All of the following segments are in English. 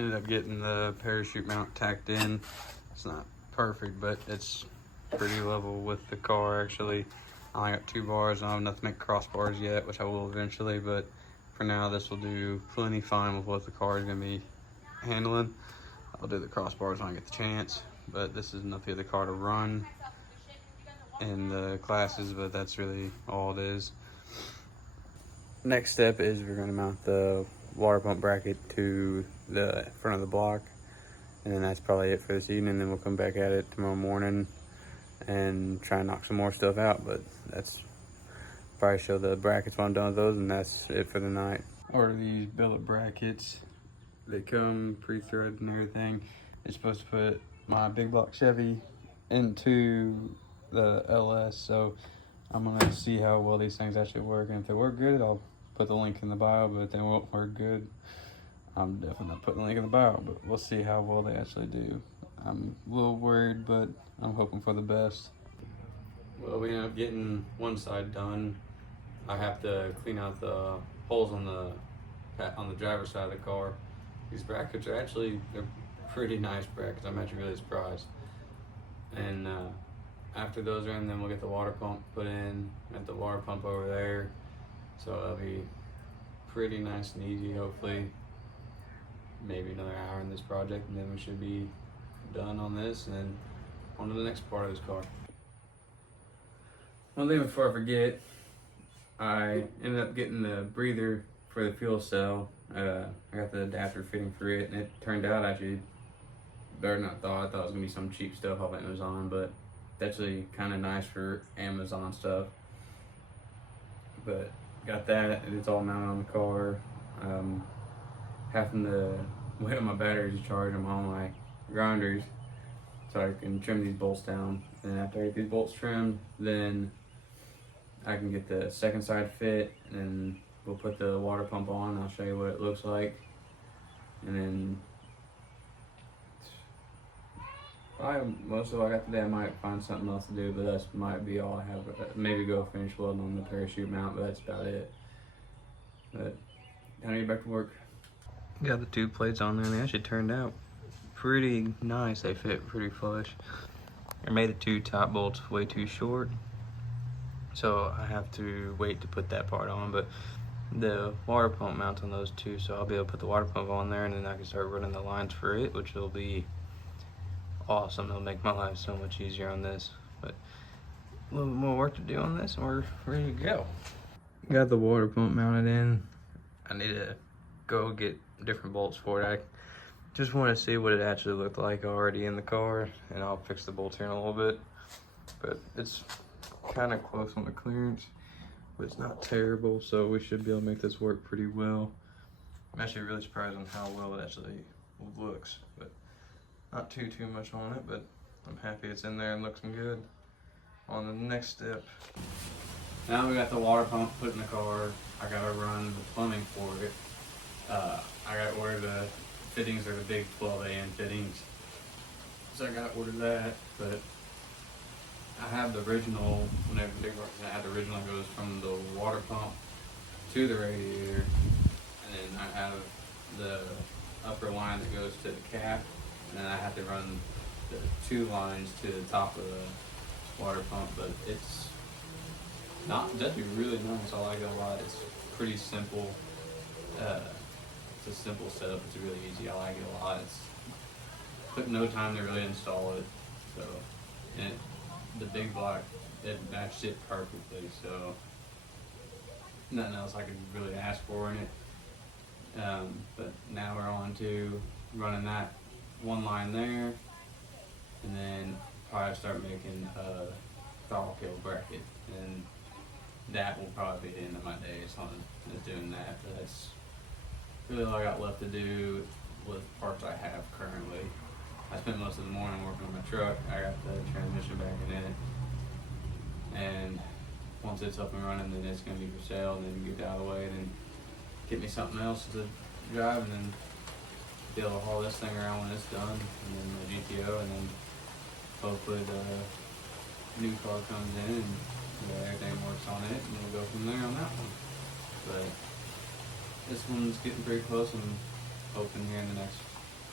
Ended up getting the parachute mount tacked in. It's not perfect, but it's pretty level with the car actually. I only got 2 bars. I don't have enough to make crossbars yet, which I will eventually, but for now this will do plenty fine with what the car is going to be handling. I'll do the crossbars when I get the chance, but this is enough to get the car to run in the classes, but that's really all it is. Next step is we're going to mount the water pump bracket to the front of the block, and then that's probably it for this evening. Then we'll come back at it tomorrow morning and try and knock some more stuff out, but that's probably show the brackets when I'm done with those, and that's it for the night. Order these billet brackets. They come pre-threaded and everything. It's supposed to put my big block Chevy into the LS, so I'm gonna see how well these things actually work, and if they work good, I'll put the link in the bio, but if they won't work good, I'm definitely not putting the link in the bio, but we'll see how well they actually do. I'm a little worried, but I'm hoping for the best. Well, we ended up getting one side done. I have to clean out the holes on the driver's side of the car. These brackets are actually, they're pretty nice brackets. I'm actually really surprised. And after those are in, then we'll get the water pump put in at the water pump over there. So it'll be pretty nice and easy, hopefully. Maybe another hour in this project, and then we should be done on this and then on to the next part of this car. One thing before I forget, I ended up getting the breather for the fuel cell. I got the adapter fitting for it, and it turned out actually better than I thought. I thought it was gonna be some cheap stuff off Amazon, but it's actually kind of nice for Amazon stuff. But got that, and it's all mounted on the car. Having to wait on my batteries to charge them on my grinders so I can trim these bolts down. And after I get these bolts trimmed, then I can get the second side fit, and then we'll put the water pump on. I'll show you what it looks like, and then probably most of what I got today. I might find something else to do, but that might be all I have. Maybe go finish welding on the parachute mount, but that's about it. But time to get back to work. Got the 2 plates on there, and they actually turned out pretty nice. They fit pretty flush. I made the 2 top bolts way too short, so I have to wait to put that part on, but the water pump mounts on those 2, so I'll be able to put the water pump on there, and then I can start running the lines for it, which will be awesome. It'll make my life so much easier on this, but a little bit more work to do on this, and we're ready to go. Got the water pump mounted in. I need to go get different bolts for it. I just want to see what it actually looked like already in the car, and I'll fix the bolts here in a little bit. But it's kind of close on the clearance, but it's not terrible, so we should be able to make this work pretty well. I'm actually really surprised on how well it actually looks, but not too much on it, but I'm happy it's in there and looking good. On the next step, now we got the water pump put in the car. I gotta run the plumbing for it. I gotta order the fittings, or the big 12 AN fittings, so I gotta order that. But I have the original, whenever the big work, I have the original that goes from the water pump to the radiator, and then I have the upper line that goes to the cap, and then I have to run the 2 lines to the top of the water pump. But it's not, that'd be really nice. I like it a lot. It's pretty simple. It's a simple setup. It's really easy. I like it a lot. It's took no time to really install it. So, and the big block, it matched it perfectly. So nothing else I could really ask for in it. But now we're on to running that 1 line there, and then probably start making a throttle cable bracket, and that will probably be the end of my days on doing that. But that's really all I got left to do with parts I have currently. I spent most of the morning working on my truck. I got the transmission back in it, and once it's up and running, then it's going to be for sale, and then get out of the way, and then get me something else to drive, and then be able to haul this thing around when it's done, and then the GTO, and then hopefully the new car comes in and everything works on it, and we'll go from there on that one. But this one's getting pretty close. I'm hoping here in the next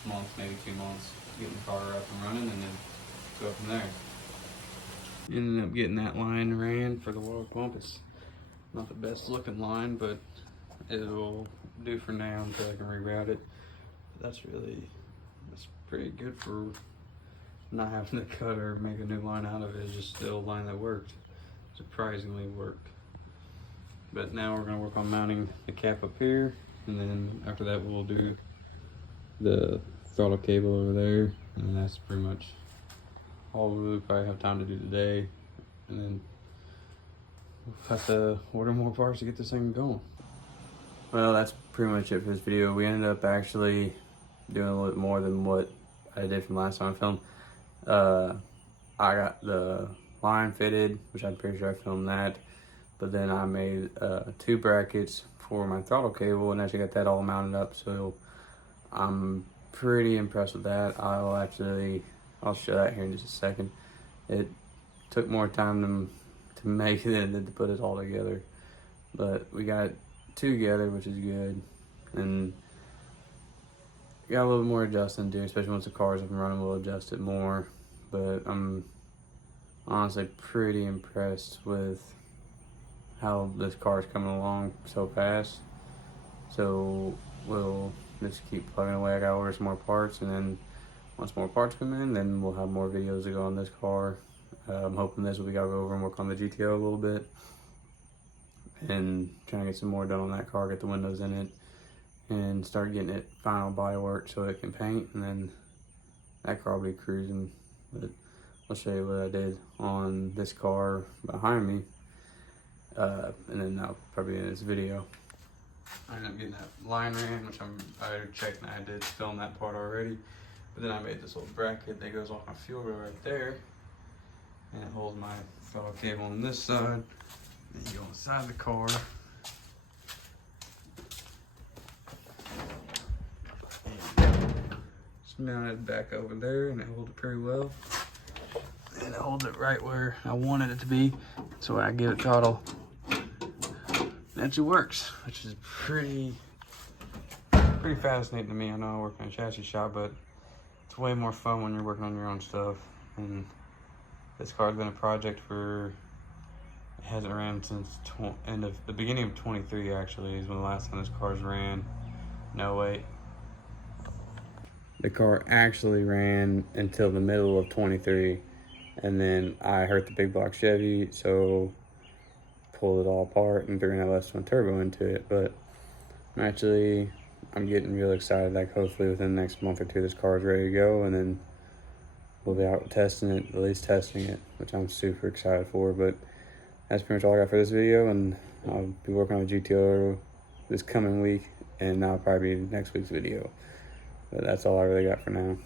month, maybe 2 months, getting the car up and running, and then go from there. Ended up getting that line ran for the water pump. It's not the best looking line, but it'll do for now until I can reroute it. That's pretty good for not having to cut or make a new line out of it. It's just the old line that worked. Surprisingly worked. But now we're gonna work on mounting the cap up here, and then after that we'll do the throttle cable over there, and that's pretty much all we'll probably have time to do today. And then we'll have to order more parts to get this thing going. Well, that's pretty much it for this video. We ended up actually doing a little bit more than what I did from last time I filmed. I got the line fitted, which I'm pretty sure I filmed that. But then I made 2 brackets for my throttle cable and actually got that all mounted up. So I'm pretty impressed with that. I'll show that here in just a second. It took more time to make it than to put it all together. But we got it together, which is good. And got a little bit more adjusting to do, especially once the car's up and running, we'll adjust it more. But I'm honestly pretty impressed with how this car is coming along so fast. So we'll just keep plugging away. I gotta order some more parts, and then once more parts come in, then we'll have more videos to go on this car. I'm hoping this we gotta go over and work on the GTO a little bit, and trying to get some more done on that car, get the windows in it, and start getting it final body work so it can paint, and then that car will be cruising. But I'll show you what I did on this car behind me, and then that'll probably be in this video. I ended up getting that line ran, which I checked and I did film that part already. But then I made this little bracket that goes off my fuel rail right there, and it holds my throttle cable on this side. Then you go inside the car. Just mount it back over there, and it holds it pretty well. And it holds it right where I wanted it to be, so when I give it throttle, it actually works, which is pretty fascinating to me. I know I work in a chassis shop, but it's way more fun when you're working on your own stuff. And this car's been a project for, it hasn't ran since the beginning of 23 actually, is when the last time this car's ran. No, wait. The car actually ran until the middle of 23, and then I hurt the big block Chevy, so pulled it all apart and threw an LS1 turbo into it. But I'm getting real excited. Like, hopefully within the next month or 2 this car is ready to go, and then we'll be out testing it, at least testing it, which I'm super excited for. But that's pretty much all I got for this video, and I'll be working on the GTO this coming week, and that'll probably be next week's video. But that's all I really got for now.